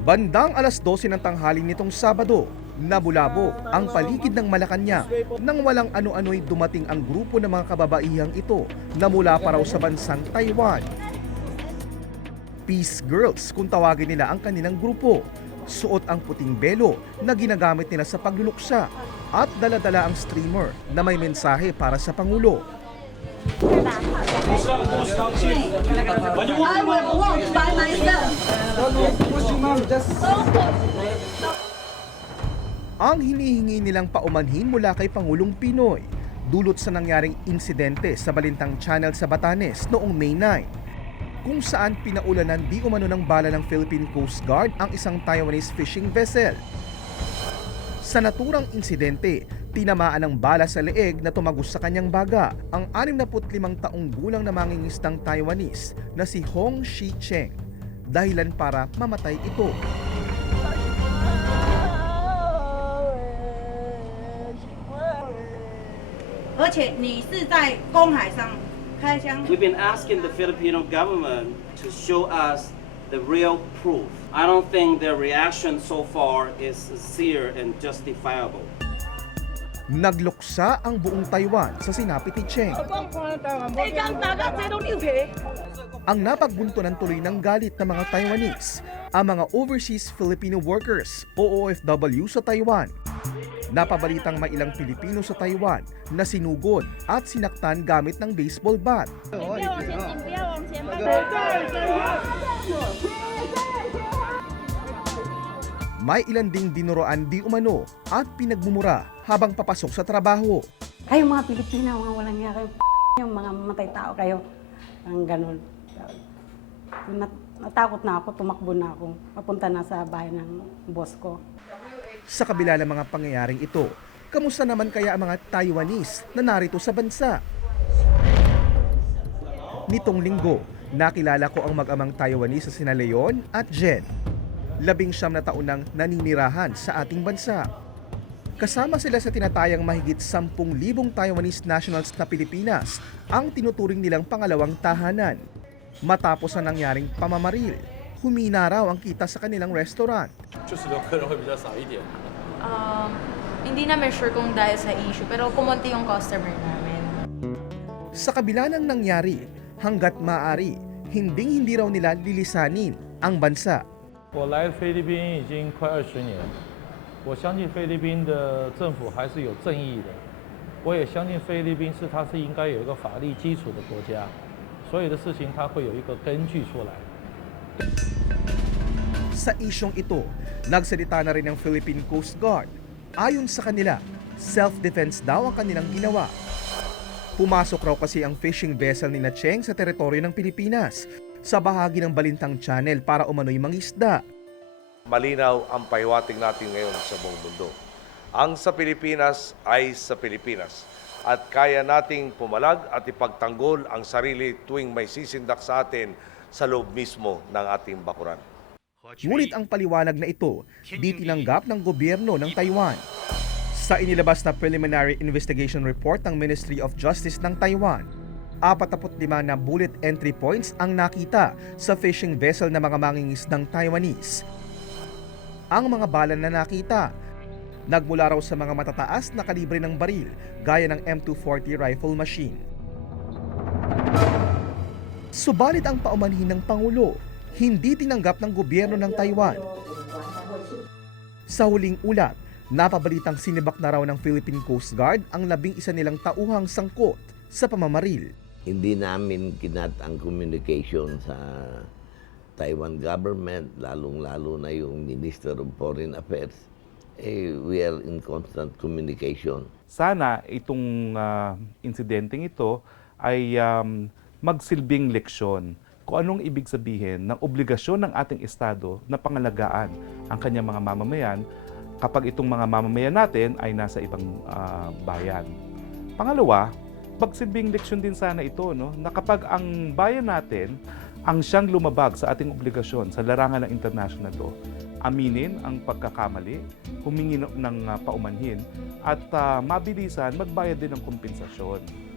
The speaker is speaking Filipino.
Bandang alas 12 ng tanghali nitong Sabado, nabulabo ang paligid ng Malacanang nang walang ano-ano'y dumating ang grupo ng mga kababaihang ito na mula pa raw sa bansang Taiwan. Peace Girls kung tawagin nila ang kanilang grupo. Suot ang puting belo na ginagamit nila sa pagluluksa at daladala ang streamer na may mensahe para sa Pangulo. I will walk by myself. ang hinihingi nilang paumanhin mula kay Pangulong Pinoy dulot sa nangyaring insidente sa Balintang Channel sa Batanes noong May 9 kung saan pinaulanan di umano ng bala ng Philippine Coast Guard ang isang Taiwanese fishing vessel. Sa naturang insidente, tinamaan ng bala sa leeg na tumagos sa kanyang baga ang 65 taong gulang na mangingistang Taiwanese na si Hong Shi Cheng dahilan para mamatay ito. We've been asking the Filipino government to show us the real proof. I don't think their reaction so far is sincere and justifiable. Nagluksa ang buong Taiwan sa sinapit ni Cheng. Ang napagbuntunan tuloy ng galit ng mga Taiwanese, ang mga Overseas Filipino Workers o OFW sa Taiwan. Napabalitang may ilang Pilipino sa Taiwan na sinugod at sinaktan gamit ng baseball bat. May ilan ding dinuroan di umano at pinagmumura habang papasok sa trabaho. Kayo mga Pilipina, mga walang niya kayo, yung mga mamatay tao kayo. Ang ganun. Nat- natakot na ako, tumakbo na ako. Papunta na sa bahay ng boss ko. Sa kabila ng mga pangyayaring ito, kamusta naman kaya ang mga Taiwanese na narito sa bansa? Nitong linggo, nakilala ko ang mag-amang Taiwanese sa sina Leon at Jen labing siyam na taon naninirahan sa ating bansa. Kasama sila sa tinatayang mahigit 10,000 Taiwanese nationals na Pilipinas ang tinuturing nilang pangalawang tahanan. Matapos ang nangyaring pamamaril, humina raw ang kita sa kanilang restaurant. Um, hindi namin sure kung dahil sa issue, pero kumonti yung customer namin. Sa kabila ng nangyari, hanggat maaari, hinding-hindi raw nila lilisanin ang bansa 我来菲律宾已经快二十年，我相信菲律宾的政府还是有正义的，我也相信菲律宾是它是应该有一个法律基础的国家，所有的事情它会有一个根据出来。 Sa isyong ito, nagsalita na rin ang Philippine Coast Guard. Ayon sa kanila, self-defense daw ang kanilang ginawa. Pumasok raw kasi ang fishing vessel ni na Cheng sa teritoryo ng Pilipinas sa bahagi ng Balintang Channel para umano'y mangisda. malinaw ang pahiwatig natin ngayon sa buong mundo. Ang sa Pilipinas ay sa Pilipinas at kaya nating pumalag at ipagtanggol ang sarili tuwing may sisindak sa atin sa loob mismo ng ating bakuran. Ngunit ang paliwanag na ito, di tinanggap ng gobyerno ng Taiwan. Sa inilabas na preliminary investigation report ng Ministry of Justice ng Taiwan, 45 na bullet entry points ang nakita sa fishing vessel ng mga mangingisdang Taiwanese. Ang mga bala na nakita, nagmula raw sa mga matataas na kalibre ng baril gaya ng M240 rifle machine. Subalit ang paumanhin ng Pangulo, hindi tinanggap ng gobyerno ng Taiwan. Sa huling ulat, napabalitang sinibak na raw ng Philippine Coast Guard ang labing isa nilang tauhang sangkot sa pamamaril. Hindi namin kinat ang communication sa Taiwan government, lalong-lalo na yung Minister of Foreign Affairs. Eh, we are in constant communication. sana itong ah, insidenteng ito ay um, magsilbing leksyon kung anong ibig sabihin ng obligasyon ng ating Estado na pangalagaan ang kanyang mga mamamayan kapag itong mga mamamayan natin ay nasa ibang ah, bayan. Pangalawa, magsilbing leksyon din sana ito no, na kapag ang bayan natin ang siyang lumabag sa ating obligasyon sa larangan ng international law, aminin ang pagkakamali, humingi ng ah, paumanhin, at ah, mabilisan magbayad din ng kompensasyon.